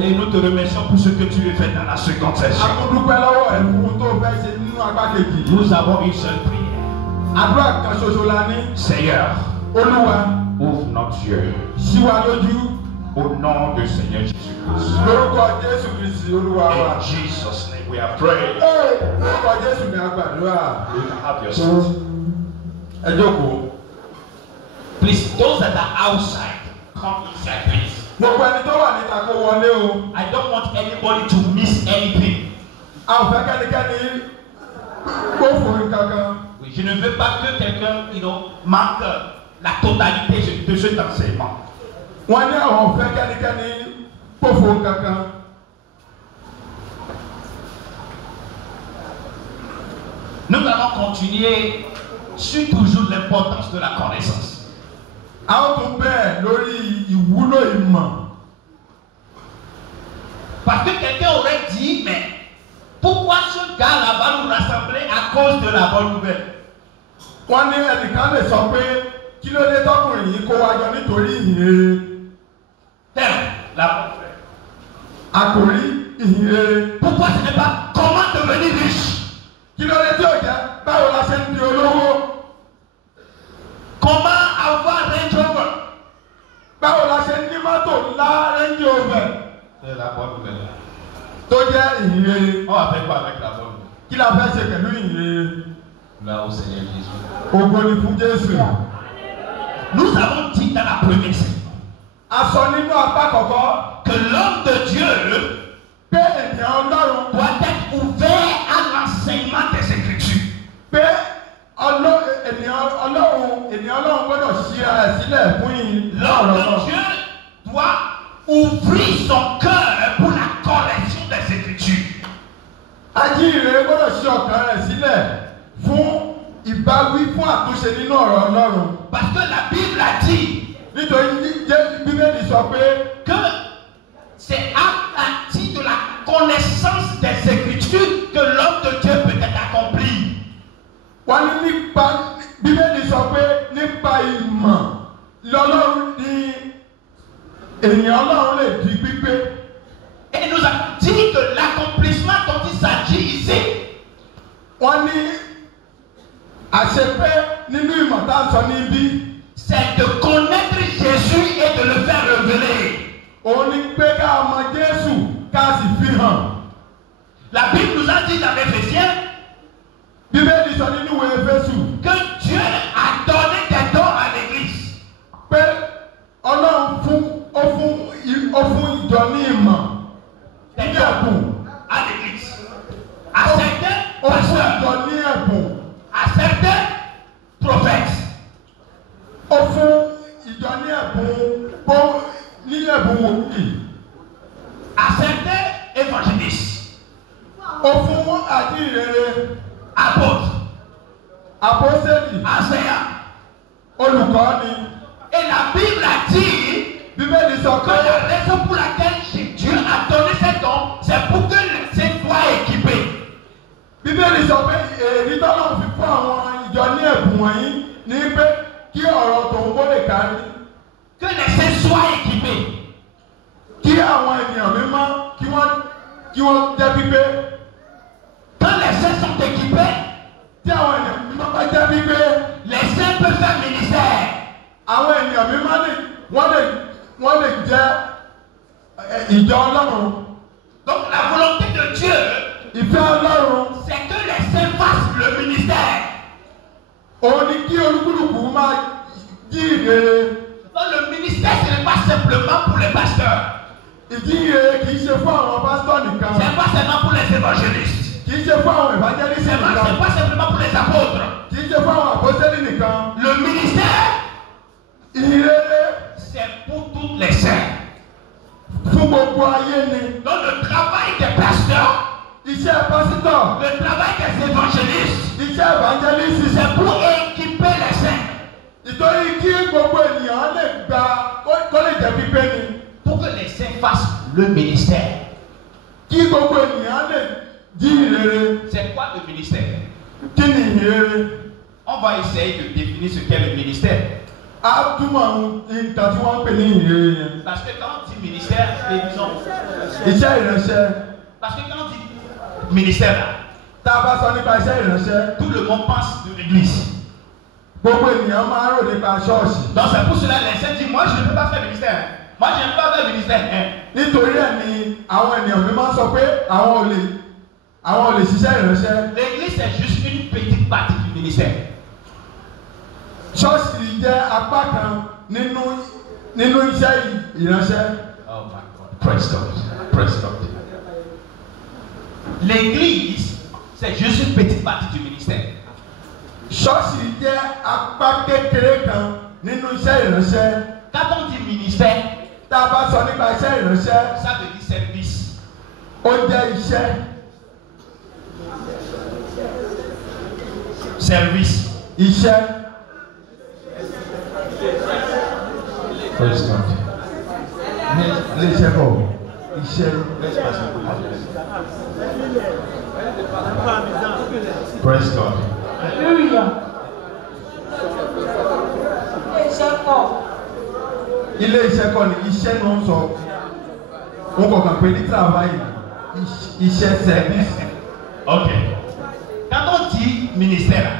Et nous te remercions pour ce que tu veux faire dans la seconde session. Nous avons une seule prière. Seigneur, ouvre nos yeux. Au nom du Seigneur Jésus-Christ. In Jesus' name we are praying. You can have your seat. Please, those that are outside, come inside, please. I don't want anybody to miss anything. Oui, je ne veux pas que quelqu'un, manque la totalité de cet enseignement. Nous allons continuer sur toujours l'importance de la connaissance. Parce que quelqu'un aurait dit, mais pourquoi ce gars là-bas nous rassembler à cause de la bonne nouvelle? Pourquoi ce n'est pas comment devenir riche? Comment avoir Range Rover? C'est la bonne nouvelle. On va faire quoi avec la bonne nouvelle? Là au Seigneur Jésus. Nous avons dit dans la première série que l'homme de Dieu doit être ouvert à l'enseignement des Écritures. L'homme de Dieu doit ouvrir son cœur pour la correction des Écritures. Parce que la Bible a dit que c'est à partir de la connaissance des Écritures que l'homme de Dieu peut être accompli. Et nous avons dit que l'accomplissement dont il s'agit ici, c'est de connaître Jésus et de le faire révéler. La Bible nous a dit dans Éphésiens que Dieu a donné des dons à l'Église. Des dons à l'Église. À certains pasteurs, à certains prophètes, à certains évangélistes, apôtres, enseignants. Et la Bible a dit que la raison pour laquelle Dieu a donné ces dons, c'est pour que ces soient équipés. Que les saints soient équipés. Quand les saints sont équipés, les saints peuvent faire ministère. Donc la volonté de Dieu, c'est que les saints fassent le ministère. Donc le ministère, ce n'est pas simplement pour les pasteurs. C'est pas seulement pour les évangélistes. C'est pas simplement pour les apôtres. Le ministère, c'est pour toutes les saints. Donc le travail des pasteurs, le travail des évangélistes, c'est pour équiper les saints. Pour que les saints fassent le ministère. C'est quoi le ministère? On va essayer de définir ce qu'est le ministère. a túmọ̀ nǹkan tí wọ́n ń pè ní ìrere yẹn. Parce que quand on dit ministère, les disons. Iṣẹ́ ìránṣẹ́. Parce que quand on dit ministère là. Tá a bá sọ nípa iṣẹ́ ìránṣẹ́. Tout le monde pense de l'église. Gbogbo ènìyàn máa ń rò nípa ṣọ́ọ̀ṣì. Donc c'est pour cela les saints disent moi je ne peux pas faire ministère. Moi je ne peux pas faire ministère. Nítorí ẹ̀ ni àwọn ènìyàn mi máa ń sọ pé àwọn ò lè ṣiṣẹ́ ìránṣẹ́. L'église c'est juste une petite partie du ministère. Ṣọ́ọ̀ṣì jẹ́ apá kan nínú iṣẹ́ ìránṣẹ́. Oh my God, praise God, praise God. L'église c'est juste une petite partie du ministère. Ṣọ́ọ̀ṣì jẹ́ apá kékeré kan nínú iṣẹ́ ìránṣẹ́. Quand on dit ministère, tá a bá sọ nípa iṣẹ́ ìránṣẹ́. Ça veut dire service. Ó jẹ́ iṣẹ́. Service. Iṣẹ́. Praise God. Iṣẹ́ bọ̀. Iṣẹ́. Praise God. Hallelujah. Ilé iṣẹ́ kọ́ ni iṣẹ́ ló ń sọ. Wọ́n kọ̀ọ̀kan pé ní travail iṣẹ́ service. Ok. Quand on dit ministère,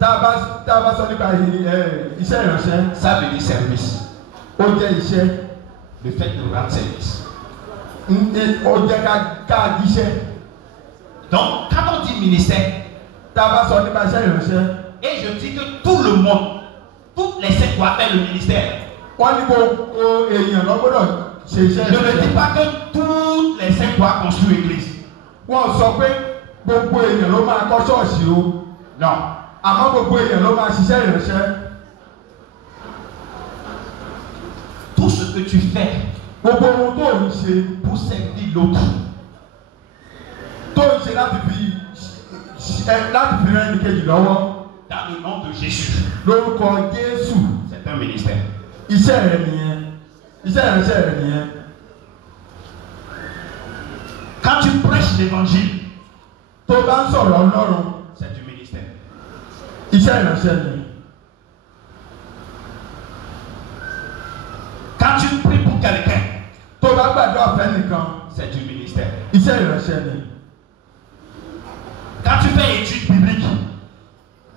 tá a bá sọ nípa iṣẹ́ ìránṣẹ́. Ça veut dire service. Ó jẹ́ iṣẹ́. Le fait de rendre service. Ó jẹ́ ká jíṣẹ́. Donc quand on dit ministère, tá a bá sọ nípa iṣẹ́ ìránṣẹ́. Et je dis que tout le monde, tous les saints doivent faire le ministère. Wọ́n ní gbogbo èèyàn ló gbọ́dọ̀ ṣe iṣẹ́ ìránṣẹ́. Je ne dis pas que tous les saints doivent construire l'église. Wọ́n sọ pé gbogbo èèyàn ló máa kọ́ ṣọ́ọ̀ṣì o. Non. Àmọ́ gbogbo èèyàn ló máa ṣiṣẹ́ ìránṣẹ́. Tout ce que tu fais gbogbo ohun tó ń ṣe pour servir l'autre, tó ń ṣe láti fi rán ẹnìkejì lọ́wọ́. dans le nom de Jésus, lórúkọ Jésù. c'est un ministère. Iṣẹ́ rẹ̀ nìyẹn. Iṣẹ́ ìránṣẹ́ rẹ̀ nìyẹn. Quand tu prêches l'évangile, tó bá ń sọ̀rọ̀ Ọlọ́run. c'est du ministère. Iṣẹ́ ìránṣẹ́ ni. Quand tu pries pour quelqu'un, tó bá gbàdúrà fẹ́ nìkan. c'est du ministère. Iṣẹ́ ìránṣẹ́ ni. Quand tu fais étude biblique,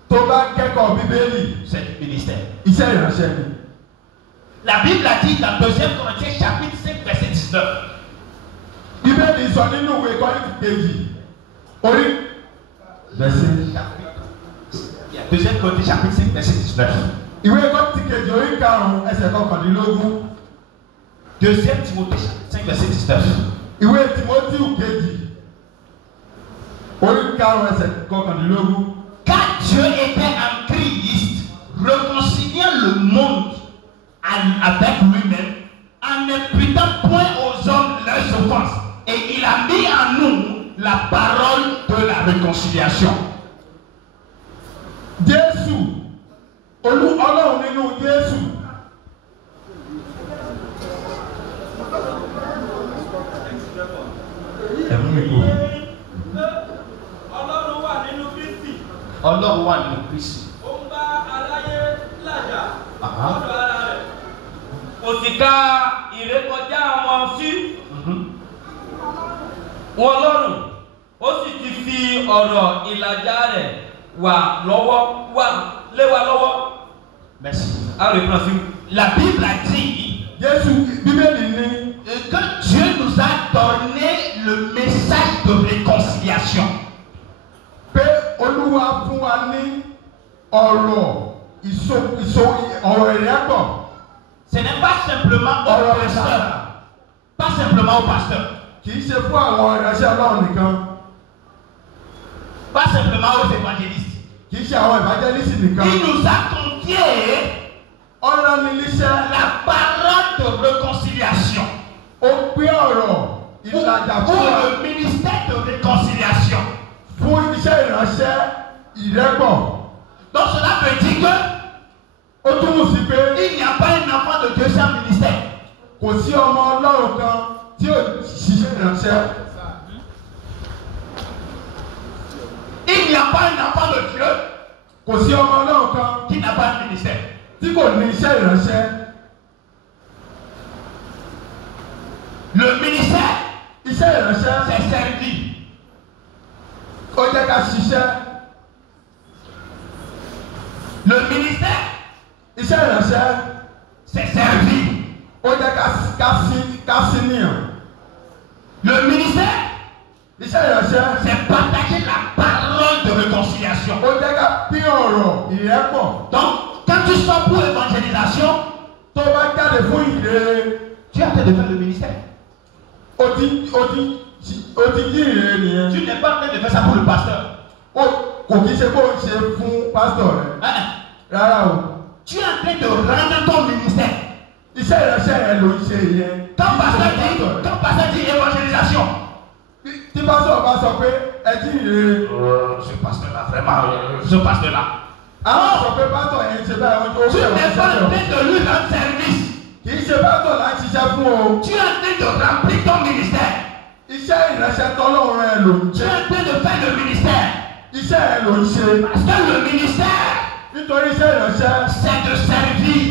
tó bá kẹ́kọ̀ọ́ Bíbélì. c'est du ministère. Iṣẹ́ ìránṣẹ́ ni. La Bible a dit dans 2 Corinthiens chapitre 5 verset 19. Bíbélì sọ nínú ìwé Kọ́ríńtì kejì orí verset. 2 Corinthiens chapitre 5 verset 19. Ìwé Kọ́ríńtì kejì orí 5 ẹsẹ̀ 19. 2 Timothée chapitre 5 verset 19. Ìwé Timothée kejì orí 5 ẹsẹ̀ 19. Car Dieu était en Christ, réconciliant le monde avec lui-même, en n'imputant point aux hommes leurs offenses. Et il a mis en nous la parole de la réconciliation. Jésù, Ọlọ́run nínú Jésù. Ọlọ́run wà nínú Kristi. Ọlọ́run wà nínú Kristi. Ó ń bá aráyé làjà lọ́dọ̀ ara rẹ̀. Kò sì ka ìrékọjá wọn sí wọn lọ́rùn. Ó sì ti fi ọ̀rọ̀ ìlàjà rẹ̀ lé wa lọ́wọ́. Merci. A reprend si. La Bible a dit Jésù Bíbélì ní que Dieu nous a donné le message de réconciliation. pé Olúwa fún wa ní ọ̀rọ̀ ìrẹ́pọ̀. Ce n'est pas simplement au pasteur. Pas simplement au pasteur. Kì í ṣe fún àwọn ìránṣẹ́ Ọlọ́run nìkan. Pas simplement aux évangélistes. Kì í ṣe àwọn evangelist nìkan. Il nous a confié Ọ̀rọ̀ ni níṣẹ́. la parole de réconciliation. Ó gbé ọ̀rọ̀ ìlàjà Pour fún wa le ministère de réconciliation. fún iṣẹ́ ìránṣẹ́ ìrẹ́pọ̀. Donc cela veut dire que Ó túmọ̀ sí pé il n'y a pas un enfant de Dieu sans ministère. kò sí ọmọ Ọlọ́run kan tí ò ṣiṣẹ́ ìránṣẹ́. Il n'y a pas un enfant de Dieu Kò sí ọmọ Ọlọ́run kan qui n'a pas de ministère. tí kò ní iṣẹ́ ìránṣẹ́. Le ministère, iṣẹ́ ìránṣẹ́, c'est servir. Ó jẹ́ ká ṣiṣẹ́. Le ministère, iṣẹ́ ìránṣẹ́, c'est servir. Ó jẹ́ ká sí níyàn. Le ministère, iṣẹ́ ìránṣẹ́, c'est partager la parole de réconciliation. Ó jẹ́ ká pín ọ̀rọ̀ ìrẹ́pọ̀. Donc, quand tu sors pour l'évangélisation, tó bá jáde fún ìrere, tu es en train de faire le ministère. ó ti jí ìrere nìyẹn. Tu n'es pas en train de faire ça pour le pasteur. Kò kí ṣe kó ṣe fún pásítọ̀ rẹ̀. Rárá o. Tu es en train de rendre ton ministère. Iṣẹ́ ìránṣẹ́ rẹ̀ ló ń ṣe ìyẹn. Quand pasteur dit évangélisation, tí pásítọ̀ bá sọ pé ẹ jí ìrere. Ce pasteur-là, vraiment, ce pasteur-là. Àwọn sọ pé pásítọ̀ yẹn ń ṣe báyìí wọ́n tó Tu n'es pas en train de lui rendre service. Kì í ṣe pásítọ̀ là ń ṣiṣẹ́ fún o. Tu es en train de remplir ton ministère. Iṣẹ́ ìránṣẹ́ tọ́lọ́run rẹ̀ ló ń Tu ṣe. es en train de faire le ministère. Iṣẹ́ rẹ̀ ló ń ṣe. Parce que le ministère, Nítorí iṣẹ́ ìránṣẹ́, c'est de servir.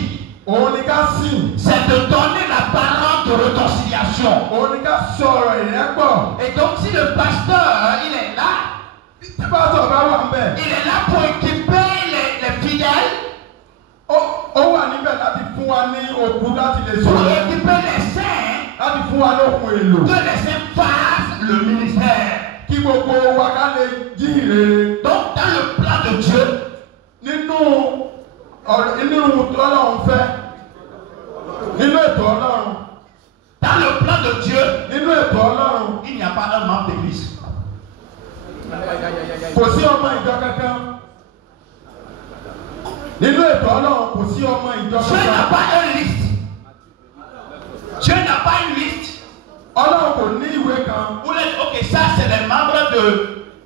òun ni ká sìn. C'est de donner la parole de réconciliation. Òun ni ká sọ̀rọ̀ ìrẹ́pọ̀. Et donc, si le pasteur, il est là, Tí pásítọ̀ bá wà ńbẹ̀, il est là pour équiper les fidèles, ó wà níbẹ̀ láti fún wa ní okun láti lè pour sọ̀rọ̀. équiper les saints, Láti fún wa lókun èlò. que les saints fassent le ministère. Kí gbogbo wa ká lè jí ìrere. Donc, dans le plan de Dieu, Nínú Ọlọ́run fẹ́. Nínú ètò Ọlọ́run. dans le plan de Dieu, Nínú ètò Ọlọ́run. il n'y a pas un membre d'église. Kò sí ọmọ ìjọ kankan. Nínú ètò Ọlọ́run kò sí ọmọ ìjọ Dieu n'a kankan. pas une liste. Dieu n'a pas une liste. Ọlọ́run kò ní ìwé kan. Vous dites, ok, ça c'est les membres de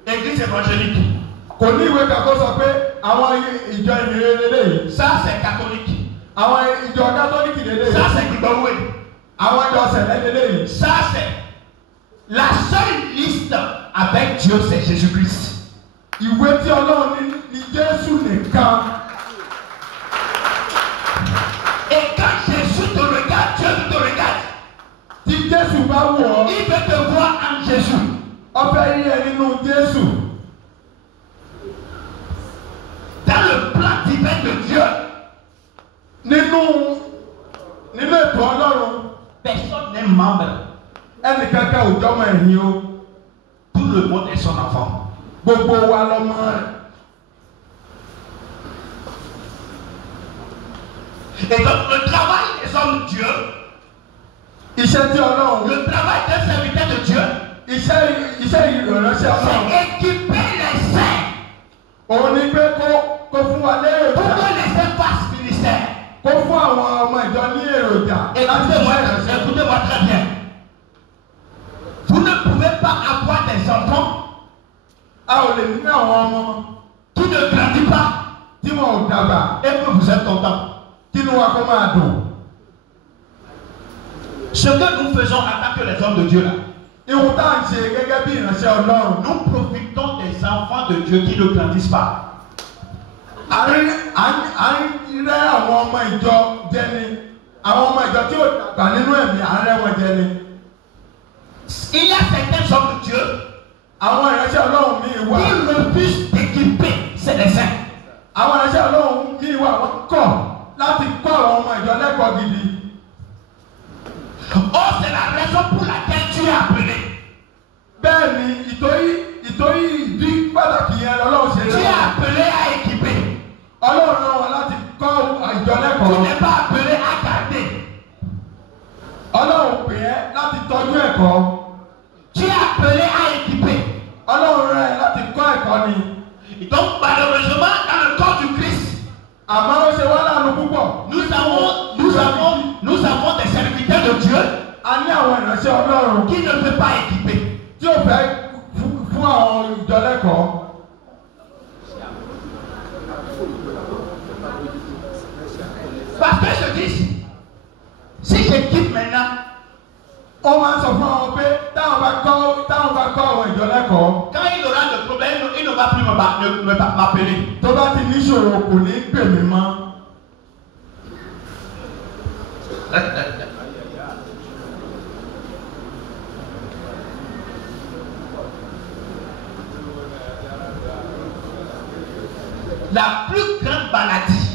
l'église évangélique. Kò ní ìwé kan kó sọ pé àwọn ìjọ ìrere lélẹ́yìí. Ça c'est catholique. Àwọn ìjọ kátólíkì lélẹ́yìí. Ça c'est Kibawé. Àwọn ìjọ sẹ̀lẹ̀ lélẹ́yìí. Ça c'est la seule liste avec Dieu, c'est Jésus-Christ. Ìwé tí Ọlọ́run ní Jésù nìkan. Et quand Jésus te regarde, Dieu te regarde. Tí Jésù bá wọ̀ ọ́, Il veut te voir en Jésus. ó fẹ́ rí ẹ nínú Jésù. Dans le plan divin de Dieu, Nínú ètò Ọlọ́run, personne n'est membre. ẹnìkankan ò jọmọ ẹ̀yìn o. Tout le monde est son enfant. Gbogbo wa lọ́mọ rẹ̀. Et donc le travail des hommes de Dieu, Iṣẹ́ tí Ọlọ́run. le travail des serviteurs de Dieu, Iṣẹ́ ìránṣẹ́ c'est Ọlọ́run. équiper les saints Òun ni pé kó fún wa pour léròjà. que les saints fassent ministère. Kó fún àwọn ọmọ ìjọ ní èròjà. Écoutez-moi, écoutez-moi très bien. Vous ne pouvez pas avoir des enfants A ò lè ní àwọn ọmọ qui ne grandissent pas tí wọn ò dàgbà. et que vous êtes content. Kínú wa kó máa dùn. Ce que nous faisons en tant que les hommes de Dieu là, Ihun tá à ń ṣe gẹ́gẹ́ bí ìránṣẹ́ Ọlọ́run. nous profitons des enfants de Dieu qui ne grandissent pas. À ń rẹ́ àwọn ọmọ ìjọ jẹ ni. Àwọn ọmọ ìjọ tí ò dàgbà nínú ẹ̀mí à ń rẹ́ wọn jẹ ni. Il y a certains hommes de Dieu Àwọn ìránṣẹ́ Ọlọ́run míì wà. qui refusent d'équiper ces saints. Àwọn ìránṣẹ́ Ọlọ́run míì wà wọ́n kọ̀ láti kọ́ àwọn ọmọ ìjọ lẹ́kọ̀ọ́ gidi. Oh, c'est la raison pour laquelle tu es appelé. Bẹ́ẹ̀ ni ìtorí ìdí pàtàkì yẹn lọ́lọ́run ṣe Tu es lé wọn. appelé à équiper. Ọlọ́run rán wọn láti kọ́ ìjọ Tu lẹ́kọ̀ọ́. n'es pas appelé à garder. Ọlọ́run pè ẹ́ láti tọ́jú ẹ̀kọ́. Tu es appelé à équiper. Ọlọ́run rán ẹ láti kọ́ ẹ̀kọ́ ni. Donc, malheureusement, dans le corps du Christ, Àmọ́ ó ṣe wá láàánú púpọ̀. nous avons des serviteurs de Dieu A ní àwọn ìránṣẹ́ Ọlọ́run qui ne veulent pas équiper. tí ó fẹ́ fún àwọn ìjọ lẹ́kọ̀ọ́. Parce que je dis, si j'équipe maintenant, Ó máa ń sọ fún àwọn pé táwọn bá kọ́ àwọn ìjọ lẹ́kọ̀ọ́. quand il aura de problème, il ne va plus m'appeler. Tó bá ti níṣòro kò ní pè mí mọ́. La plus grande maladie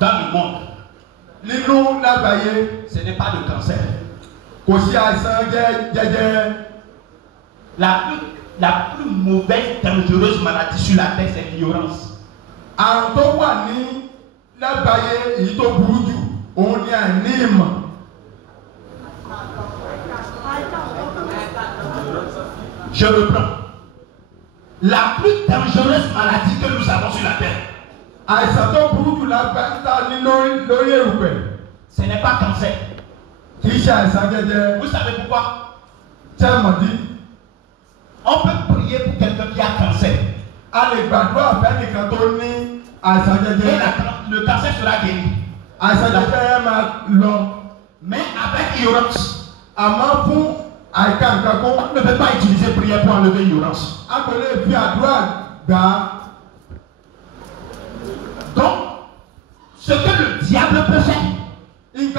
dans le monde, ce n'est pas le cancer. La plus mauvaise, dangereuse maladie sur la terre, c'est l'ignorance. Je reprends. La plus dangereuse maladie que nous avons sur la terre, ce n'est pas cancer. Vous savez pourquoi? On peut prier pour quelqu'un qui a cancer. Et le cancer sera guéri. Mais avec ignorance. On ne peut pas utiliser prière pour enlever l'ignorance. Donc, ce que le diable peut faire, c'est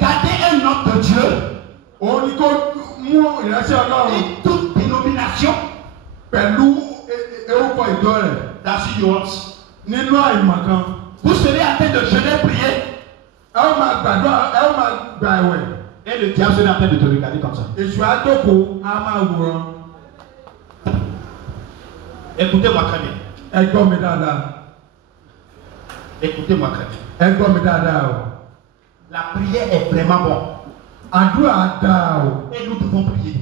garder un homme de Dieu et toute dénomination dans l'ignorance. Vous serez en train de jeûner et prier. Et le diable sera en train de te regarder comme ça. Écoutez-moi très bien. Écoutez-moi très bien. La prière est vraiment bonne. Et nous devons prier.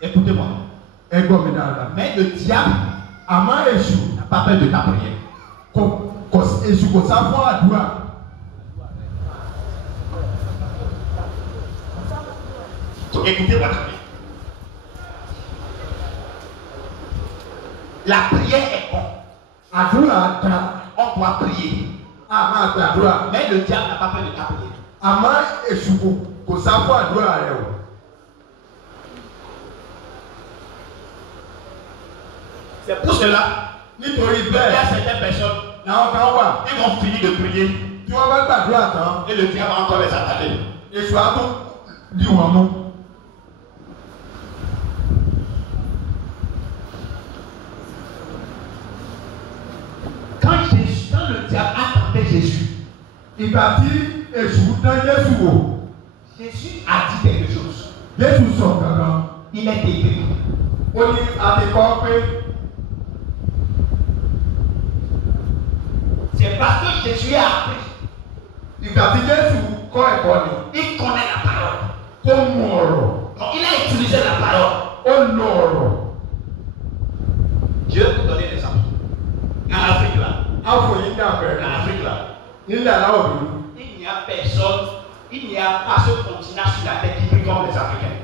Écoutez-moi. Mais le diable n'a pas peur de ta prière. Écoutez-moi très bien. La prière est bonne. On doit prier. Mais le diable n'a pas peur de ta prière. C'est pour cela qu'il y a certaines personnes qui vont finir de prier. Et le diable va encore les attaquer. Quand le diable attendait Jésus, Jésus a dit quelque chose. Il est écrit. C'est parce que Jésus a appris. Il connaît la parole. Donc il a utilisé la parole. Je vais vous donner des exemples. En Afrique là. Il n'y a personne, il n'y a pas ce continent sur la terre qui prie comme les Africains.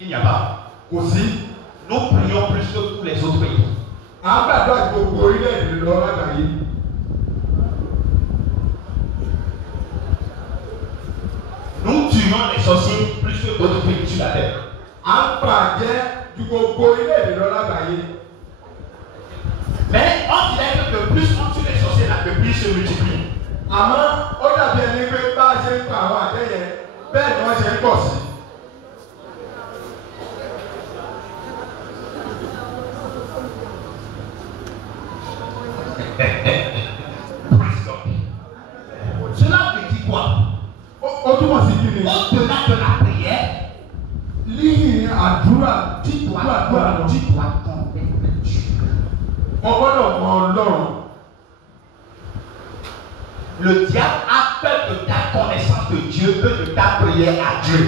Il n'y a pas. Nous prions plus que tous les autres pays. Nous tuons les sorciers plus que d'autres pays sur la terre. Mais on dirait que plus on tue les sorciers, là, que plus se multiplient. Cela veut dire quoi? Au-delà de la prière, tu dois connaître Dieu. Le diable a peur de ta connaissance de Dieu que de ta prière à Dieu.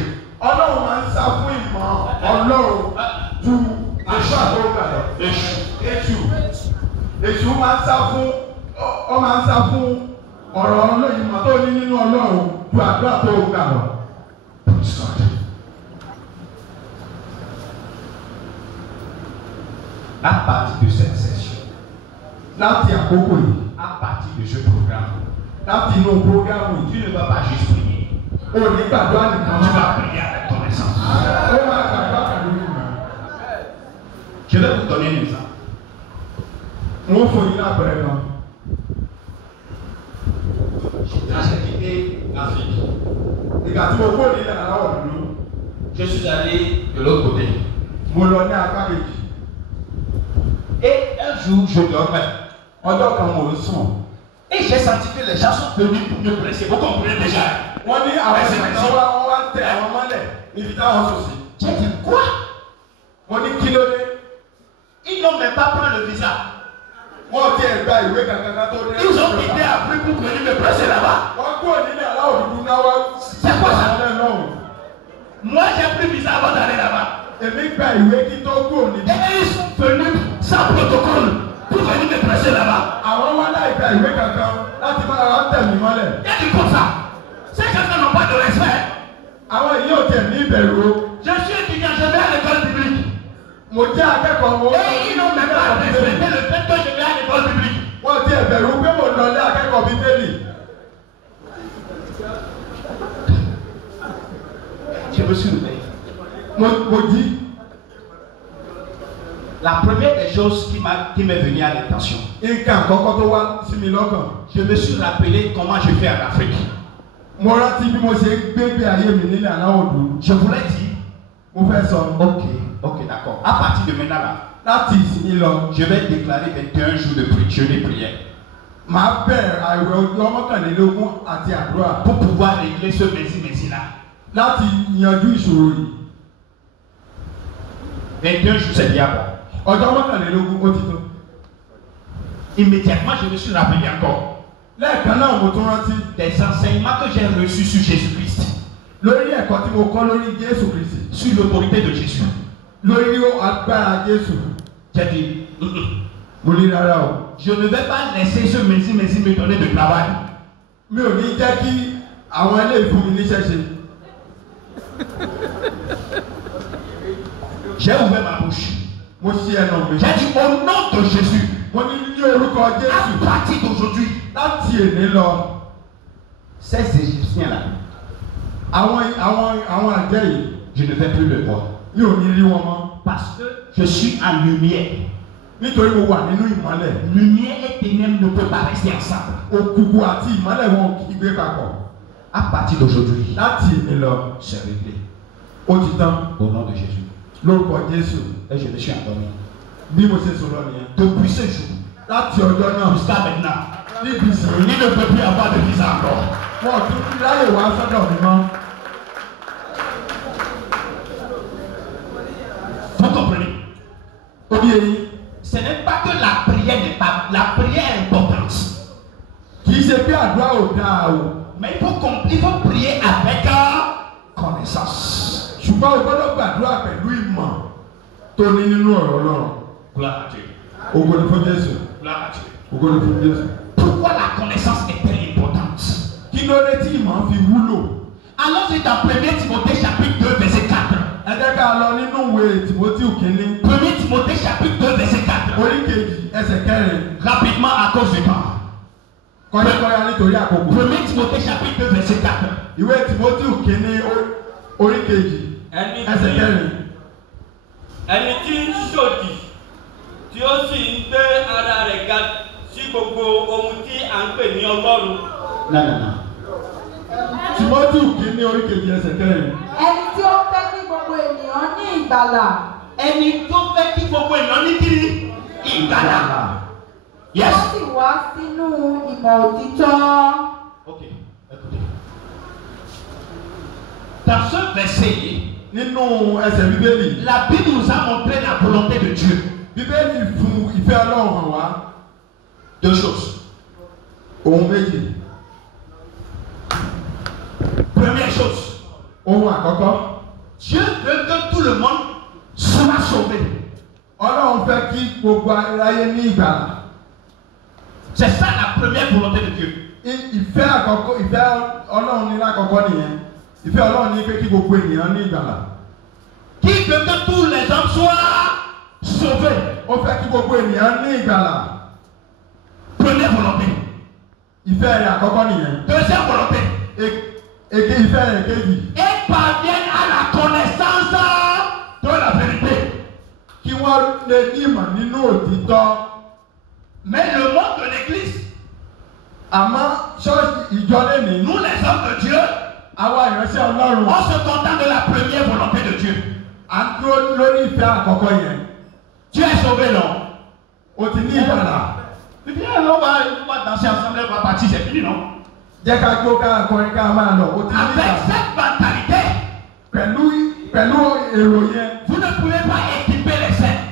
À partir de cette session, à partir de ce programme, tu ne vas pas juste prier. Tu vas prier avec ton essence. Je vais vous donner un exemple. ìgbà tí mo kó nílẹ̀ aláwọ̀ dúdú. Je suis allé de l'autre côté. Mo lọ ní apá kejì. Et un jour, je dormais. Ọjọ́ kan mò ń sùn. Et j'ai senti que les gens sont venus pour me presser. Vous comprenez déjà? Wọ́n ní àwọn ìṣẹ̀lẹ̀ wọ́n wá tẹ àwọn mọ́lẹ̀ níbi táwọn sùn sí. J'ai dit quoi? Wọ́n ní kí ló dé? Ils n'ont même pas pris le visa. Wọ́n ti ẹ̀ gba ìwé kankan tó dé. Ils ont quitté après pour venir me presser là-bas. Wọ́n kúrò nílẹ̀ aláwọ̀ dúdú náà wá. C'est quoi ça? Moi j'ai pris visa avant d'aller là-bas. Èmi gba ìwé kí tó kúrò níbi. Et ils sont venus sans protocole pour venir me presser là-bas. Àwọn wá láì gba ìwé kankan láti máa wá tẹ̀ mí mọ́lẹ̀. Il y a du comme ça. Ces gens n'ont pas de respect. Àwọn èyí ò tẹ̀ ní ìbẹ̀rù o. Je suis étudiant, je vais à l'école publique. Mo jẹ́ akẹ́kọ̀ọ́ mo. Et ils n'ont même pas respecté le fait que je vais à l'école publique. Wọ́n ti ẹ̀bẹ̀rù pé mo lọ lé akẹ́kọ̀ọ́ bíbélì. Je me suis réveillé. Mo jí. La première des choses qui m'est venue à l'intention. Nǹkan àkọ́kọ́ tó wá sí mi lọ́kàn. Je me suis rappelé comment je fais en Afrique. Mo rántí bí mo ṣe gbé ayé mi nílẹ̀ aláwọ̀ dúdú. Je voulais dire. Mo fẹ́ sọ. Ok, d'accord. À partir de maintenant là. Láti ìsinyìí lọ. Je vais déclarer 21 jours de jeûne et prière. Màá bẹ̀rẹ̀ àìwẹ̀ ọjọ́ mọ́kànlélógún àti àdúrà. Pour pouvoir régler ce messi là. Láti yanjú ìṣòro yìí. 21 jours c'est bien bon. Ọjọ́ mọ́kànlélógún ó ti tó. Immédiatement je me suis rappelé encore. Lẹ́ẹ̀kan náà mo tún rántí. Des enseignements que j'ai reçus sur Jésus-Christ. Lórí ẹ̀kọ́ tí mo kọ́ lórí Jésù Kristi. Sur l'autorité de Jésus. Lórí agbára Jésù. J'ai dit. Mo ní rárá o. Je ne vais pas laisser ce messi me donner de travail. Mi ò ní jẹ́ kí àwọn eléyìí fún mi níṣẹ́ ṣe. J'ai ouvert ma bouche. Mo ṣí ẹnu mi. J'ai dit au nom de Jésus. Mo ní ní orúkọ Jésù. À partir d'aujourd'hui. Láti èní lọ. Ces Égyptiens là. Àwọn àjẹ́ yìí. Je ne vais plus le voir. Mi ò ní rí wọn mọ́. Parce que je suis en lumière. Nítorí mo wà nínú ìmọ́lẹ̀. Lumière et ténèbres ne peuvent pas rester ensemble. Òkùnkùn àti ìmọ́lẹ̀ wọn kì í gbé papọ̀. À partir d'aujourd'hui. Láti èní lọ. C'est réglé. Ó ti tán. Au nom de Jésus. Lórúkọ Jésù. Et je me suis endormi. Bí mo ṣe sọ lọ nìyẹn. Depuis ce jour. Láti ọjọ́ náà. Jusqu'à maintenant. Níbi ìsìn. Il ne peut plus avoir de visa encore. Wọ́n tún fi láyè wá sọ́dọ̀ mi mọ́. Vous comprenez? Ó bí eyín. Ce n'est pas que la prière n'est pas. La prière est importante. Kì í ṣe pé àdúrà ò dáa o. Mais il faut prier avec connaissance. Ṣùgbọ́n o gbọ́dọ̀ gbàdúrà pẹ̀lú ìmọ̀ tó ní nínú ọ̀rọ̀ Ọlọ́run. Gloire à Dieu. Ògo ni fún Jésù. Gloire à Dieu. Ògo ni fún Jésù. Pourquoi la connaissance est-elle importante? Kí ló dé tí ìmọ̀ fi wúlò? Allons-y dans 1 Timothée chapitre 2 verset 4. Ẹ jẹ́ ká lọ nínú ìwé Tìmótì kìíní. 1 Timothée chapitre 2 verset 4. Orí kejì ẹsẹ̀ kẹrin. Rapidement à cause du temps. Kọ́yákọ́yá nítorí àkókò. 1 Timothée chapitre 2 verset 4. Ìwé Tìmótì kìíní orí kejì ẹsẹ̀ kẹrin. Ẹni tí ń ṣòdì tí ó sì ń gbé ara rẹ̀ ga sí gbogbo ohun tí à ń pè ní Ọlọ́run. Non. Tìmótì kìíní orí kejì ẹsẹ̀ kẹrin. Ẹni tí ó fẹ́ kí gbogbo ènìyàn ní ìgbàlà. Ẹni tó fẹ́ kí gbogbo èèyàn ní kiri ìgbàlà. Yes. Ó sì wá sínú ìmọ̀ òtítọ́. Ok, écoutez. Dans ce verset, Nínú ẹsẹ̀ Bíbélì. la Bible nous a montré la volonté de Dieu. Bíbélì fún ìfẹ́ Ọlọ́run hàn wá. Deux choses. Ohun méjì. Première chose. Ohun àkọ́kọ́. Dieu veut que tout le monde soit sauvé. Ọlọ́run fẹ́ kí gbogbo aráyé ní ìgbàlà. C'est ça la première volonté de Dieu. Ìfẹ́ àkọ́kọ́ ìfẹ́ Ọlọ́run ní lákọ̀ọ́kọ́ nìyẹn. Ìfẹ́ Ọlọ́run ní pé kí gbogbo ènìyàn ní ìgbàlà. Qui veut que tous les hommes soient sauvés. Ó fẹ́ kí gbogbo ènìyàn ní ìgbàlà. Première volonté. Ìfẹ́ rẹ̀ àkọ́kọ́ nìyẹn. Deuxième volonté. Èké ìfẹ́ rẹ̀ kejì. Et parviennent à la connaissance de la vérité. Kí wọ́n lè ní ìmọ̀ nínú òtítọ́. Mais le monde de l'église, Àmọ́ ṣọ́ọ̀ṣì ìjọ lẹ́nìí. nous les hommes de Dieu, àwa ìránṣẹ́ Ọlọ́run. On se contente de la première volonté de Dieu. À ń dúró lórí ìfẹ́ àkọ́kọ́ yẹn. Tu es sauvé, non? O ti ní ìgbàlà. Viens, on va danser ensemble, on va partir, c'est fini, non? Jẹ́ ká gbó ká kọrin ká máa lọ. O ti ní Avec ìgbàlà. cette mentalité, Pẹ̀lú èrò yẹn. vous ne pouvez pas équiper les saints.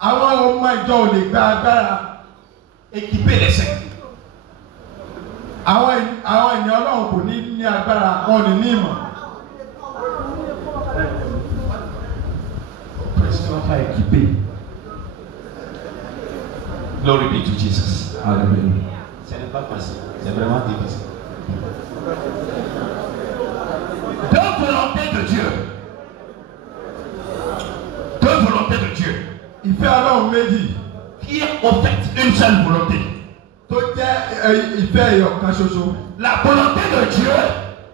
Àwọn ọmọ ìjọ ò lè gba agbára. Équiper les saints. Àwọn ènìyàn Ọlọ́run kò ní agbára, wọn ò ní ìmọ̀. Presque on va équiper. Glory be to Jesus. Hallelujah. Ce n'est pas facile, c'est vraiment difficile. Deux volontés de Dieu. Deux volontés de Dieu. Ìfẹ́ Ọlọ́run méjì. Qui est au fait une seule volonté. Tó jẹ́ ìfẹ́ ẹyọ̀kan ṣoṣo. La volonté de Dieu,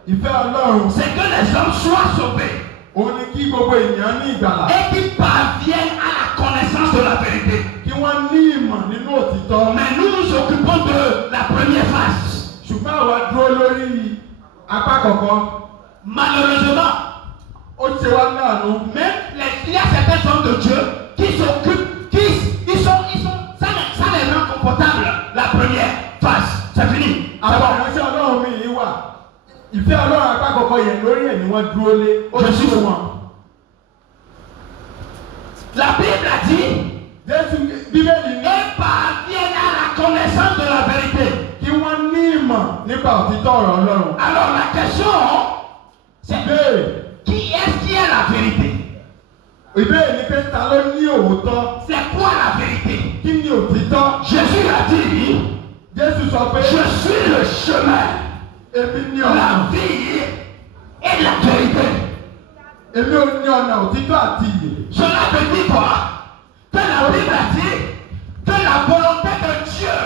Ìfẹ́ Ọlọ́run. c'est que les hommes soient sauvés. Ó ní kí gbogbo ènìyàn ní ìgbàlà. Et qu'ils parviennent à la connaissance de la vérité. Kí wọ́n ní ìmọ̀ nínú òtítọ́. Mais nous nous occupons de la première phase. Ṣùgbọ́n àwa dúró lórí apá kọ̀ọ̀kan. Malheureusement, Ó ṣe wá láàánú. même il y a certains hommes de Dieu qui s'occupent, ça les rend confortables. La première phase, c'est fini. Àwọn ìránṣẹ́ Ọlọ́run mi yìí wà. Ìfẹ́ Ọlọ́run apá kọ̀ọ̀kan yẹn lórí ẹ̀ ni wọ́n dúró lé. Ó Je ti suis ṣe wọn. wọn. La Bible a dit, Jésù Bíbélì ní et parviennent à la connaissance de la vérité. kí wọ́n ní ìmọ̀ nípa òtítọ́ ọ̀rọ̀ Ọlọ́run. Alors la question, c'est Ìbéèrè. qui est-ce qui est la vérité? Ìbéèrè ni pé ta ló ní òótọ́? C'est quoi la vérité? Kí ni òtítọ́? Jésus a dit, Jésù sọ pé je suis le chemin, èmi ní la ọ̀nà. vie et la vérité. Èmi ò ní ọ̀nà òtítọ́ àti ìyè. Cela veut dire quoi? Que la Bible a dit que la volonté de Dieu,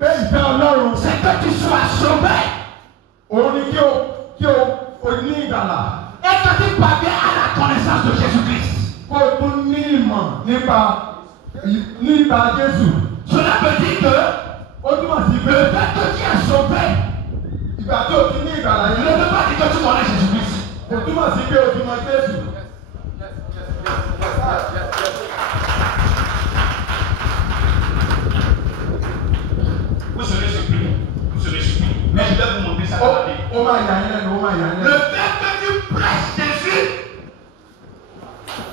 Pé ìfẹ́ Ọlọ́run c'est que tu sois sauvé òun ni kí o ní ìgbàlà. et que tu parviens à la connaissance de Jésus-Christ. Kó o tún ní ìmọ̀ nípa Jésù. Cela veut dire que Ó túmọ̀ sí pé le fait que tu es sauvé ìgbà tó o ti ní ìgbàlà ne yẹn. veut pas dire que tu connais Jésus-Christ. Kò túmọ̀ sí pé o ti mọ Jésù. Vous serez surpris. Vous serez surpris. Mais je vais vous montrer ça dans la Bible. Ó máa yà yín lẹ́nu, ó máa yà yín Le lẹ́nu. fait que tu prêches Jésus,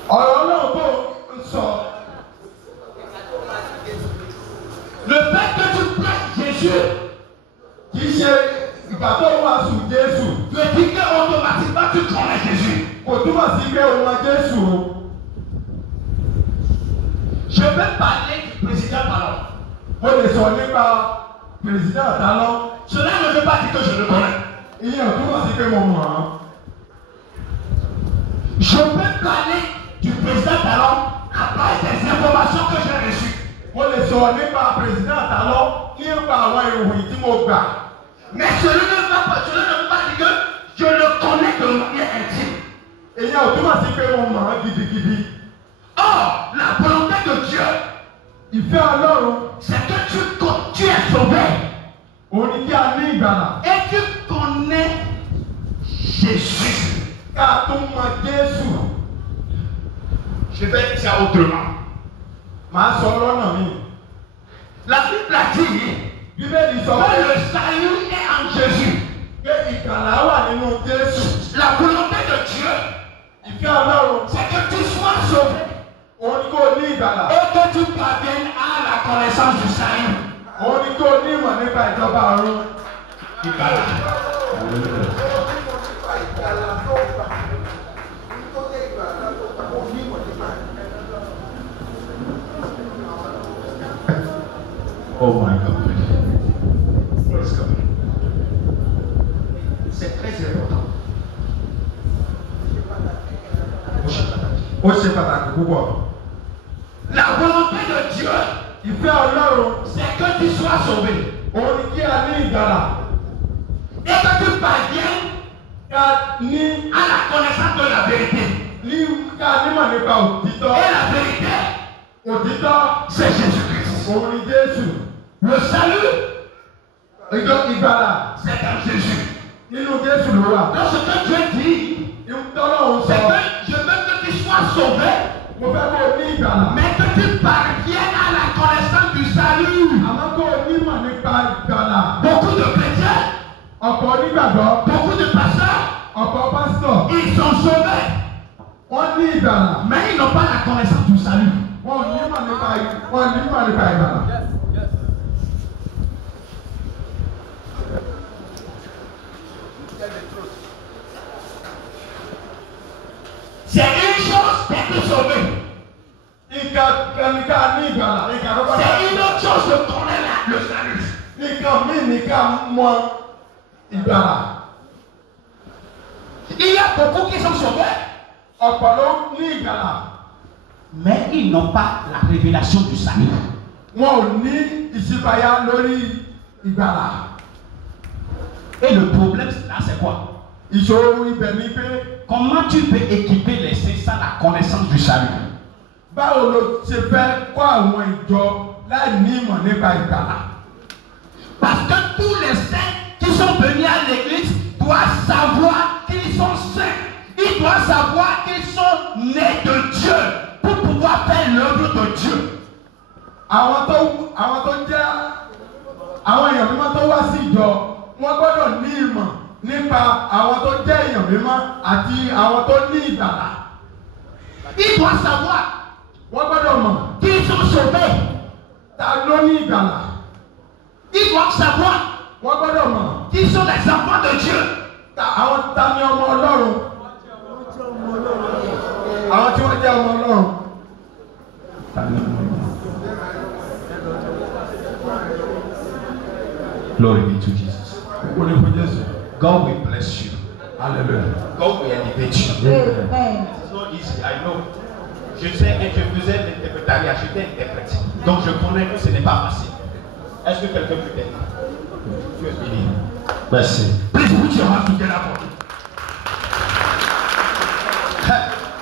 Ọ̀rọ̀ Ọlọ́run tó ń sọ. le fait que tu prêches Jésus, Kì í ṣe ìgbà tó wàásù Jésù. veut dire que automatiquement tu connais Jésus. Kò túmọ̀ sí pé o mọ Jésù o. Je vais parler du président Talon. Mo lè sọ nípa Pèrèsìdá Talon. Cela ne veut pas dire que je le connais. Ìyẹn ò túmọ̀ sí pé mo mọ̀ ọ́. Je peux parler du président Talon à base des informations que j'ai reçues. Mo lè sọ nípa Pèrèsìdá Talon nípa àwọn ìròyìn tí mo gbà. Mais cela ne veut pas dire que je le connais de manière intime. Ìyẹn ò túmọ̀ sí pé mo mọ̀ ọ́ gidigidi. Or, la volonté de Dieu, Ìfẹ́ Ọlọ́run c'est que tu es sauvé òun ni kí a ní ìgbàlà. et tu connais Jésus. Ká tún mọ Jésù. Je vais dire ça autrement. Màá sọ lọ́nà mi. La Bible a dit Bíbélì sọ que pé le salut est en Jésus. pé ìgbàlà wà nínú Jésù. La volonté de Dieu, Ìfẹ́ Ọlọ́run c'est que tu sois sauvé òun ni kó ní ìgbàlà. et que tu parviennes à la connaissance du salut. Òun ni kó ní ìmọ̀ nípa ìjọba ọ̀run. Ìgbàlà. Oh my God. Praise God. C'est très important. Ó ṣe pàtàkì púpọ̀. La volonté de Dieu, Ìfẹ́ Ọlọ́run c'est que tu sois sauvé òun ni kí a ní ìgbàlà. et que tu parviennes Ká ní à la connaissance de la vérité. ká nímọ̀ nípa òtítọ́. Et la vérité, Òtítọ́ c'est Jésus-Christ. òun ni Jésù. Le salut, Ìgbàlà c'est en Jésus. Lorsque Dieu dit, c'est que je veux que tu sois sauvé, mais que tu parviennes à la connaissance du salut. Beaucoup de chrétiens, beaucoup de pasteurs, ils sont sauvés, mais ils n'ont pas la connaissance du salut. C'est une chose d'être sauvé. C'est une autre chose de connaître le salut. Il y a beaucoup qui sont sauvés, mais ils n'ont pas la révélation du salut. Et le problème là, c'est quoi? Comment tu peux équiper les saints sans la connaissance du salut? Parce que tous les saints qui sont venus à l'église doivent savoir qu'ils sont saints. Ils doivent savoir qu'ils sont nés de Dieu pour pouvoir faire l'œuvre de Dieu. Ils doivent savoir qu'ils sont sauvés. Ils doivent savoir qu'ils sont les enfants de Dieu. Glory be to Jesus. God will bless you. Hallelujah. God will elevate you. Amen. It's not easy, I know. Je sais que je faisais l'interprétariat, j'étais interprète. Donc je connais que ce n'est pas facile. Est-ce que quelqu'un peut t'aider? Tu es béni. Merci. Please put your hands together for me.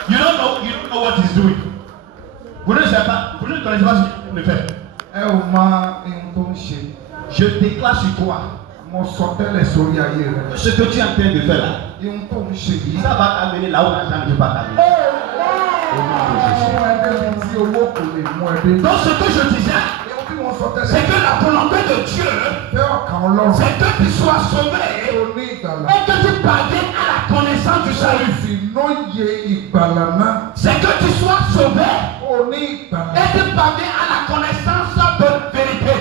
You don't know what he's doing. Vous ne connaissez pas ce qu'il fait. Je déclare sur toi. Ce que tu es en train de faire là, ça va t'amener là où l'argent ne peut pas t'amener. Donc ce que je disais, c'est que la volonté de Dieu, c'est que tu sois sauvé et que tu parviennes à la connaissance du salut. C'est que tu sois sauvé et que tu parviennes à la connaissance de vérité.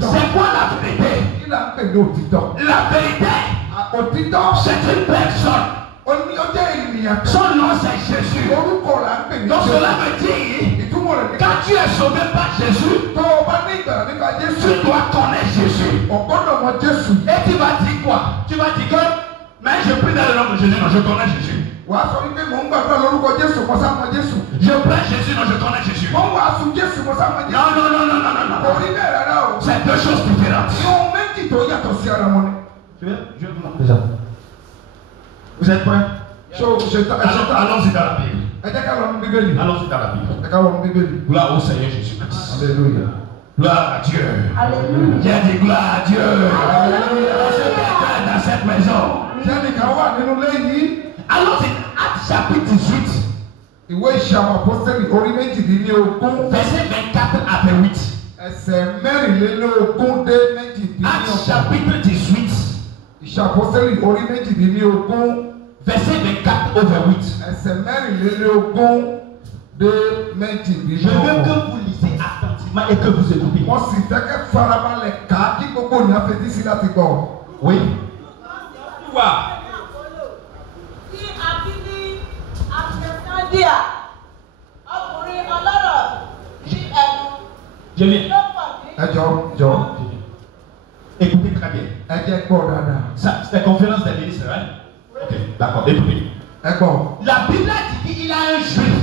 C'est quoi la vérité? La vérité, c'est une personne. Son nom c'est Jésus. Donc cela veut dire, quand tu es sauvé par Jésus, tu dois connaître Jésus. Et tu vas dire quoi? Tu vas dire que, mais je prie dans le nom de Jésus, non, je connais Jésus. Je prie Jésus, non, je connais Jésus. Non. C'est deux choses différentes. Vous êtes prêts? Allons-y dans la Bible. Allons-y dans la Bible. Gloire au Seigneur Jésus-Christ. Alléluia. Gloire à Dieu. Alléluia. J'ai dit gloire à Dieu. Alléluia. Dans cette maison. Allons-y, Actes chapitre 18. Verset 24 à 28. Actes chapitre 18. Verset 24 au 28. Je veux que vous lisez attentivement et que vous écoutez. Oui. Je viens. Écoutez très bien. C'est la conférence des ministres, hein? Ok, d'accord, écoutez. La Bible dit qu'il a un juif.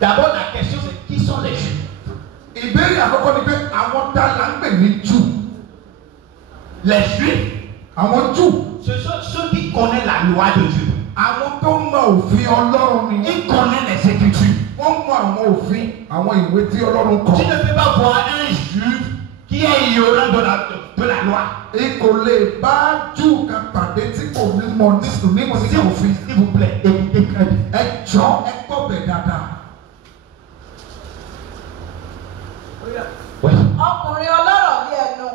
D'abord, la question c'est qui sont les juifs? Les juifs, ce sont ceux qui connaissent la loi de Dieu. Ils connaissent les écritures. Tu ne peux pas voir un juif qui est ignorant de la loi. Et qu'on les bat tout quand par des types de monde, S'il vous plaît, écoutez très bien. Et John est pas bedada. Oui. Ọkùnrin ọlọ́rọ̀ bí ẹnu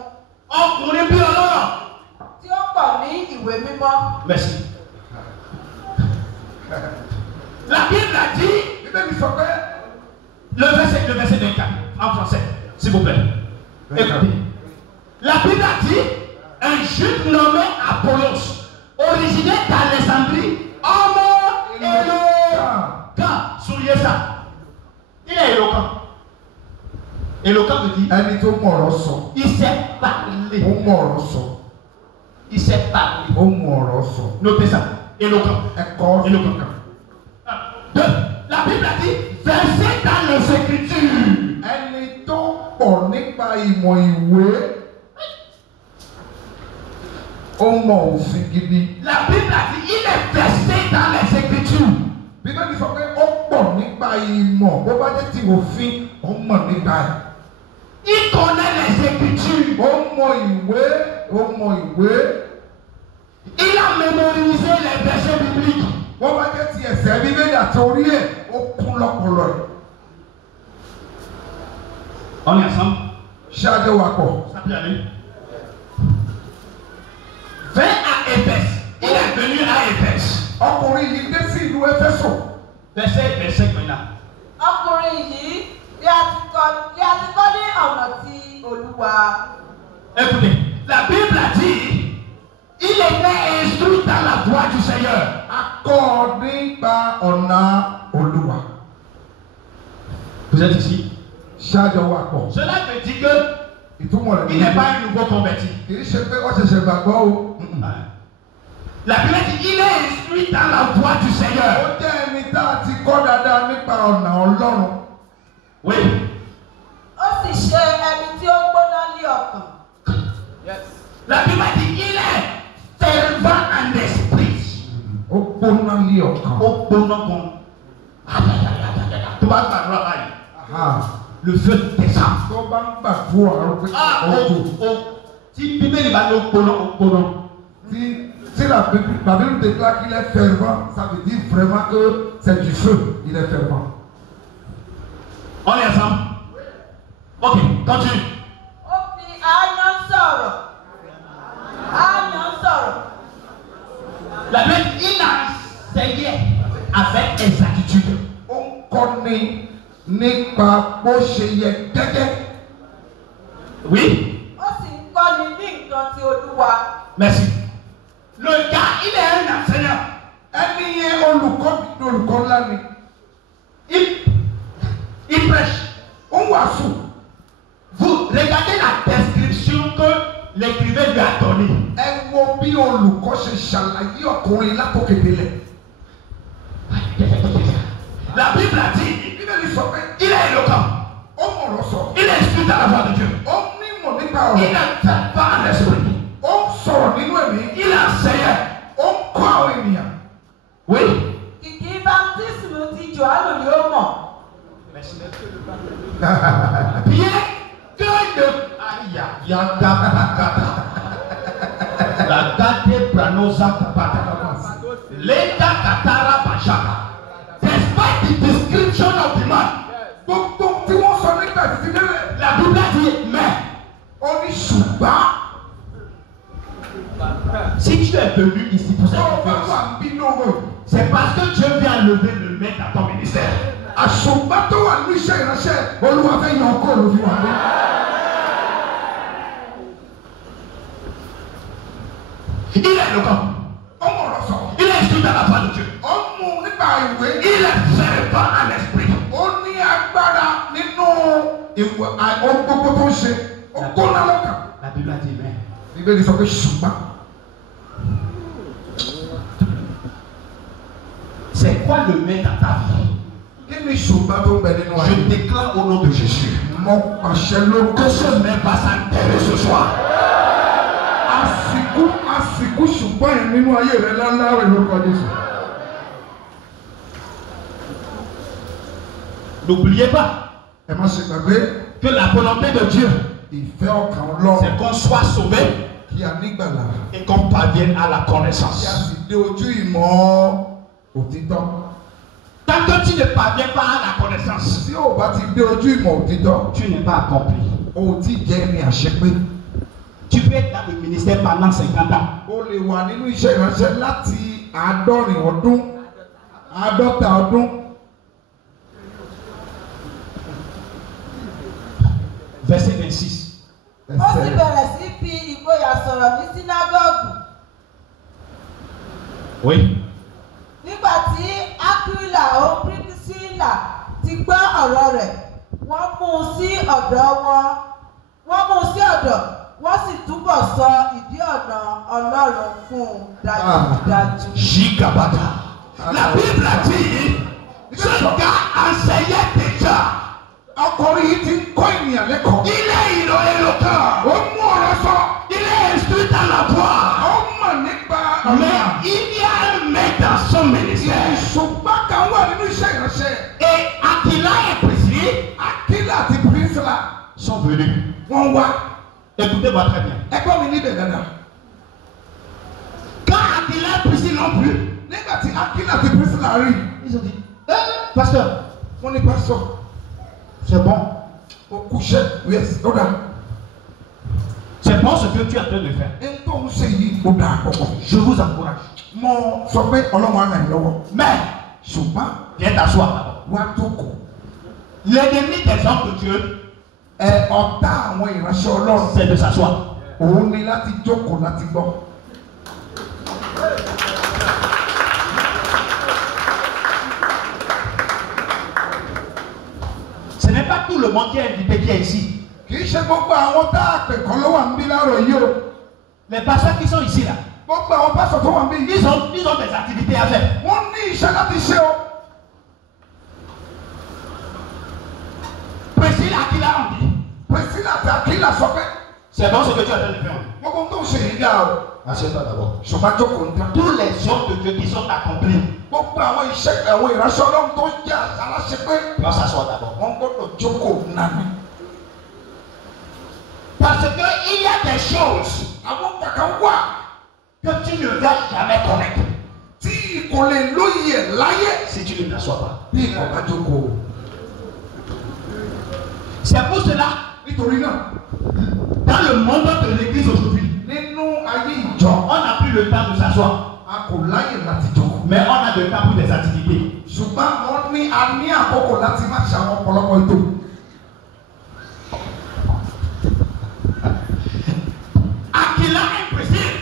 Ọkùnrin bí ọlọ́rọ̀. tí ó pọ̀ ní ìwé mímọ́. Merci. La Bible a dit, le verset 24 en français, s'il vous plaît. Écoutez. La Bible a dit, un juif nommé Apollos, originaire d'Alexandrie, homme éloquent. Souliez ça. Il est éloquent. Éloquent veut dire, il sait parler. Il sait parler. Notez ça. Éloquent. Éloquent. Deux. La Bible a dit, versez dans les Écritures. La Bible a dit, il est versé dans les Écritures. Il connaît les Écritures. Il a mémorisé les versets bibliques. On est ensemble. Ça peut aller. Va à Éphèse. Il est venu à Éphèse. Verset maintenant. Ọkùnrin yìí bí a ti kọ́ ní ọ̀nà ti Olúwa. Écoutez, la Bible a dit, il était instruit dans la voie du Seigneur. Vous êtes ici? Cela veut dire que il n'est pas un nouveau converti. La Bible dit, il est instruit dans la voie du Seigneur. Oui. Ó sì ṣe ẹni tí ó gbóná ní ọkàn. La Bible dit, il est fervent en esprit. Le feu descend. Si Bible va nous si la Bible déclare qu'il est fervent, ça veut dire vraiment que c'est du feu, il est fervent. On est ensemble? Ok, continue. Ó fi aáyán sọ̀rọ̀. La Bible, il enseignait avec exactitude. On connaît nípa bó ṣe yẹ gẹ́gẹ́. Oui. Ó sì ń kọ́ni ní nǹkan ti Olúwa. Merci. Le gars, il est un enseignant. Ẹni yẹn olùkọ́ ńlá ni. Il prêche. Ó wàásù. Vous regardez la description que l'écrivain lui a donnée. Ẹ wo bí olùkọ́ ṣe ṣàlàyé ọkùnrin látòkèdélẹ̀. La Bible a dit, il est éloquent. Il est instruit dans la voie de Dieu. Il n'a pas en esprit. Il enseignait. Oui. Kìkì baptisme ti Jòhánù ni ó mọ̀. Bien que de la gade pranosa kapata. Leta katara bashaka. Despite the description of the man. La Bible dit mais. Si tu es venu ici pour cette conférence, c'est parce que Dieu vient lever le maître à ton ministère. Il est éloquent. Il est instruit dans la voie de Dieu. Il est fervent en esprit. La Bible a dit mais. C'est quoi le maître à ta vie? Je déclare au nom de Jésus que ce maître va s'enterrer ce soir. N'oubliez pas que la volonté de Dieu Ìfẹ́ ọkàn Ọlọ́run. C'est qu'on soit sauvé Kí a nígbàlà. et qu'on parvienne à la Kí a connaissance. sì dé ojú ìmọ̀ òtítọ́. Tant que tu ne parviens pas à la connaissance, Tí o bá ti dé ojú ìmọ̀ òtítọ́, tu n'es pas accompli. o ti jẹ́ ẹni àṣepé. Tu peux être dans le ministère pendant 50 ans. O lè wà nínú iṣẹ́ ìránṣẹ́ láti 50 ọdún, 50 ọdún. Verset 26. Ó sì bẹ̀rẹ̀ sí fi ìgboyà sọ̀rọ̀ ní sínágọ́gù. Oui. Nígbà tí Aquila ó Priscilla ti gbọ́ ọ̀rọ̀ rẹ̀, wọ́n mú un sí ọ̀dọ̀, wọ́n sì túbọ̀ sọ ìdí ọ̀nà Ọlọ́run fún un dájúdájú. Jigabata. La Bible a dit, ce gars enseignait déjà. Ọkùnrin yìí ti ń kọ́ ènìyàn lẹ́kọ̀ọ́. Il est éloquent. Ó mú ọ̀rọ̀ sọ. Il est instruit dans la voie. Ó mọ̀ nípa Mais ọ̀nà. il y a un mec dans son ministère. Ìṣùgbọ́n kan wà nínú iṣẹ́ ìránṣẹ́. Et Aquila et Priscille Aquila àti Priscilla sont venus. wọ́n wá. Écoutez-moi très bien. Ẹgbọ́n mi níbẹ̀ dáadáa. Quand Aquila et Priscille l'ont vu, Nígbà tí Aquila àti Priscilla rí, ils ont dit, pasteur, wọ́n ní pásítọ̀, c'est bon. ó kúṣẹ́, yes, ó dáa. C'est bon ce que tu es en train de faire. Ẹni tó ń ṣe yìí ó dáa pọ̀pọ̀. Je vous encourage. Mo sọ pé Ọlọ́run á ràn yín lọ́wọ́. Mais, Ṣùgbọ́n viens t'asseoir d'abord. wá jókòó. L'ennemi des hommes de Dieu, Ọ̀tá àwọn ìránṣẹ́ Ọlọ́run. c'est de s'asseoir. Òun ni láti jókòó láti gbọ́. Ce n'est pas tout le monde qui est invité qui est ici. Kì í ṣe gbogbo àwọn tá a pè kán ló wà níbí láàárọ̀ yìí o. Les pasteurs qui sont ici là, Gbogbo àwọn pásítọ̀ tó wà níbí yìí. ils ont des activités à faire. Wọ́n ní iṣẹ́ láti ṣe o. Priscille Aquila ont dit, Priscilla àti Aquila sọ pé c'est bon ce que tu es en train de faire. gbogbo tó ń ṣe yìí dáa o. Assieds-toi d'abord. Ṣùgbọ́n jókòó ń tán. Tous les hommes de Dieu qui sont accomplis, Gbogbo àwọn iṣẹ́ àwọn ìránṣẹ́ Ọlọ́run tó ń jẹ́ aláṣepé. doivent s'asseoir d'abord. Wọ́n gbọ́dọ̀ jókòó nání. Parce qu'il y a des choses Àwọn kankan wà que tu ne vas jamais connaître tí kò lè lóye ẹ̀ láyé si tu ne t'assois pas. bí kò bá jókòó. C'est pour cela, Nítorí náà, dans le monde de l'église aujourd'hui, nínú ayé ìjọ, on n'a plus le temps de s'asseoir, a kò láyè láti jókòó. mais on a le temps pour des activités. Ṣùgbọ́n a ní àkókò láti má ṣe àwọn ọ̀pọ̀lọpọ̀ ètò. Aquila et Priscille,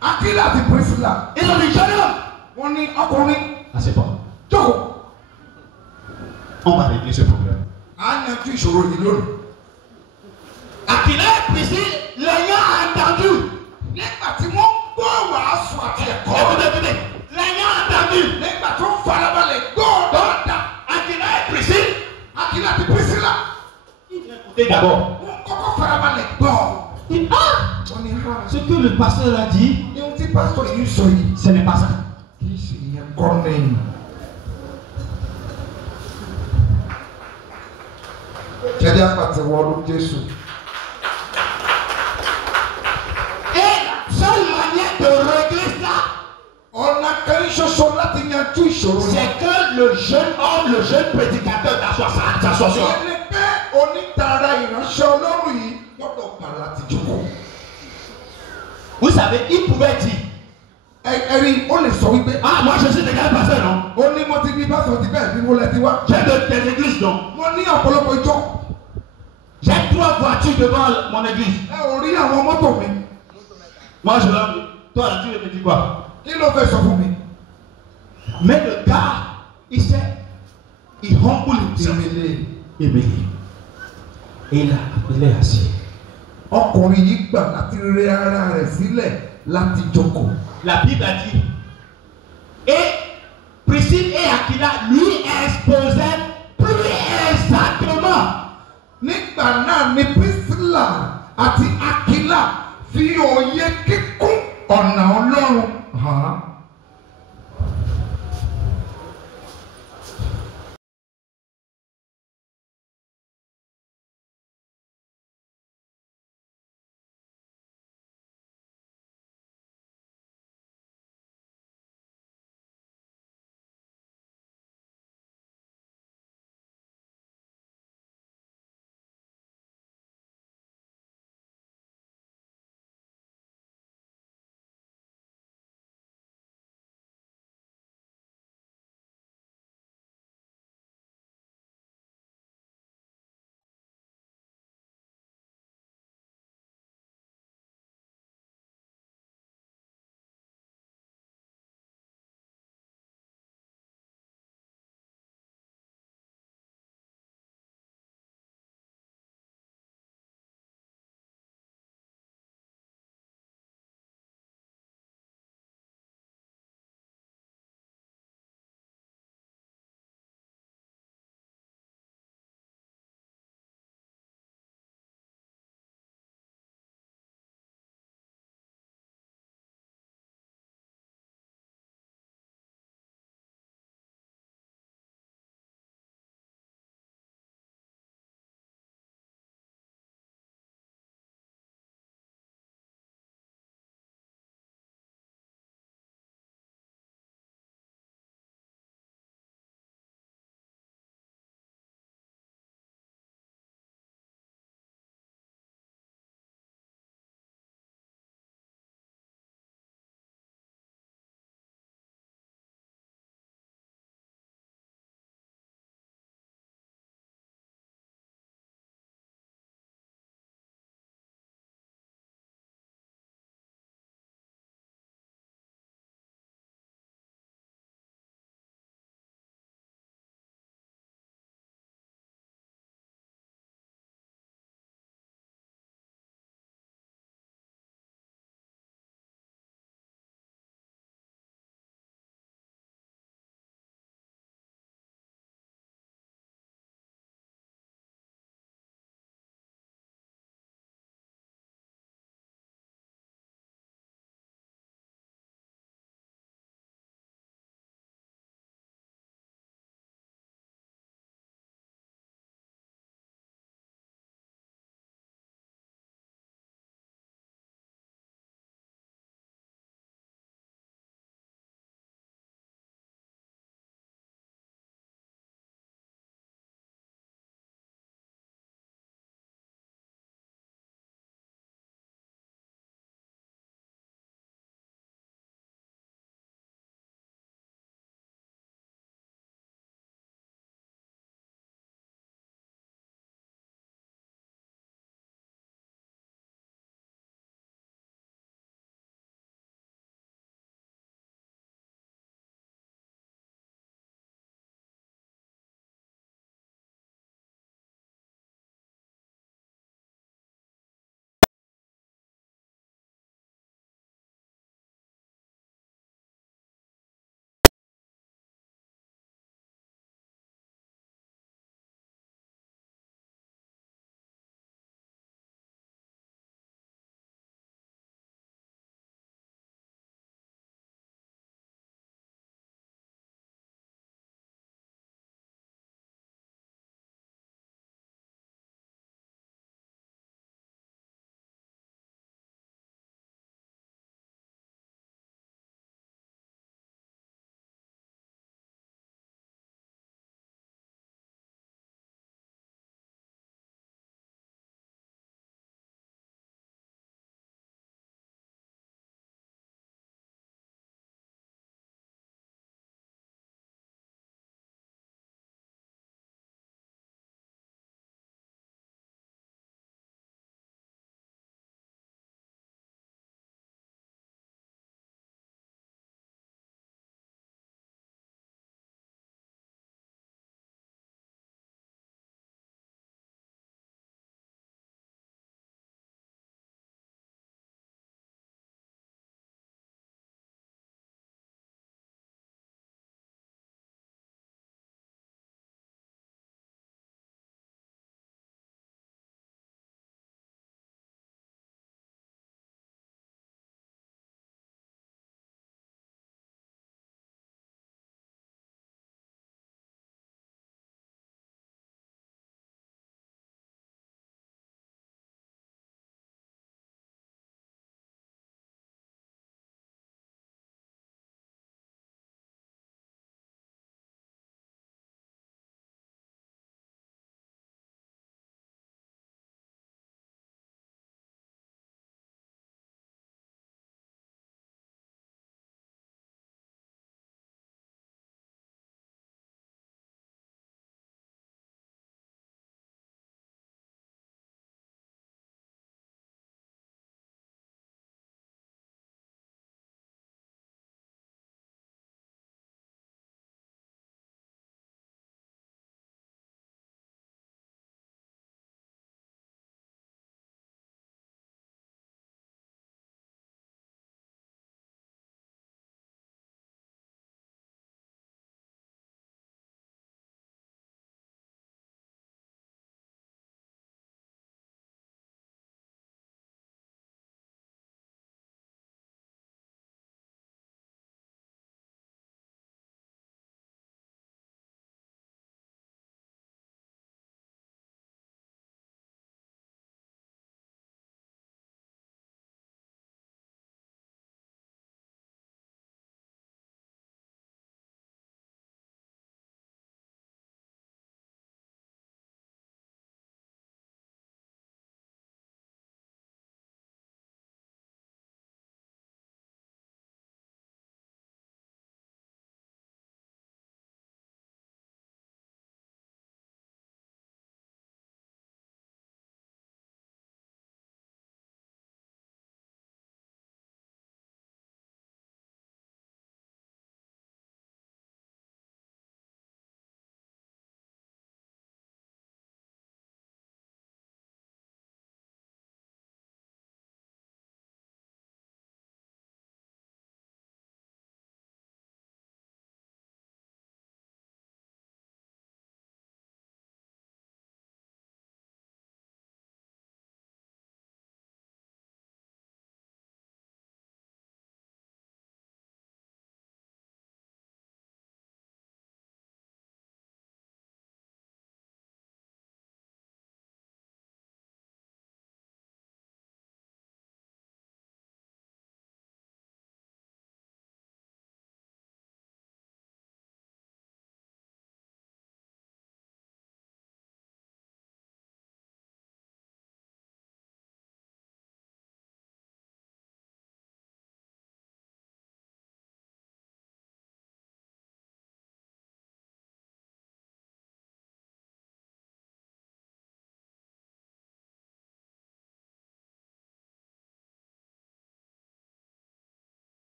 Aquila àti Priscilla, ils ont dit, jeune homme, wọ́n ní ọkùnrin assieds-toi. jókòó. On va régler ce problème. À yanjú ìṣòro yìí lónìí. Aquila et Priscille, l'ayant entendu, Nígbà tí wọ́n gbọ́ wàásù àti ẹ̀kọ́. écoutez, l'ayant entendu, Nígbà tó ń farabalẹ̀ gbọ́ dáadáa. Aquila et Priscille, Aquila àti Priscilla, écoutez d'abord. wọ́n kọ́kọ́ farabalẹ̀ gbọ́. Dit, ah, Wọ́n ní ha. ce que le pasteur a dit, Ihun tí pásítọ̀ yìí sọ yìí ce n'est pas ça. kì í ṣe ìyẹn kọ́ lẹ́yìn. Jẹ́dí àpàtẹ̀wọ́ ọdún Jésù. Et la seule manière de régler ça, Ọ̀nà kan ṣoṣo láti yanjú ìṣòro yẹn. c'est que le jeune homme, le jeune prédicateur s'assoit sur. Ẹni pé onítara ìránṣẹ́ Ọlọ́run yìí gbọ́dọ̀ gbà láti jókòó. Vous savez, il pouvait dire, Ẹ̀rí ó lè sọ wípé ah, moi je suis déjà pasteur, non? ó ní mo ti bí pásítọ̀ ti bẹ́ẹ̀ bí mo lẹ ti wá. J'ai des églises, non? Mo ní ọ̀pọ̀lọpọ̀ ìjọ. J'ai 3 voitures devant mon église. Ẹ ò rí àwọn mọ́tò mi. Moi je leur dis, toi là tu me dis quoi? Kí ló fẹ́ sọ fún mi? Mais le gars, il humble himself. Émile. Et là, il est assis. Ọkùnrin yìí gbà láti rẹ ara rẹ̀ sílẹ̀ láti jókòó. La Bible a dit, et Priscille et Aquila lui exposaient plus exactement. Nígbà náà ni Priscilla àti Aquila fi òye kíkún ọ̀nà Ọlọ́run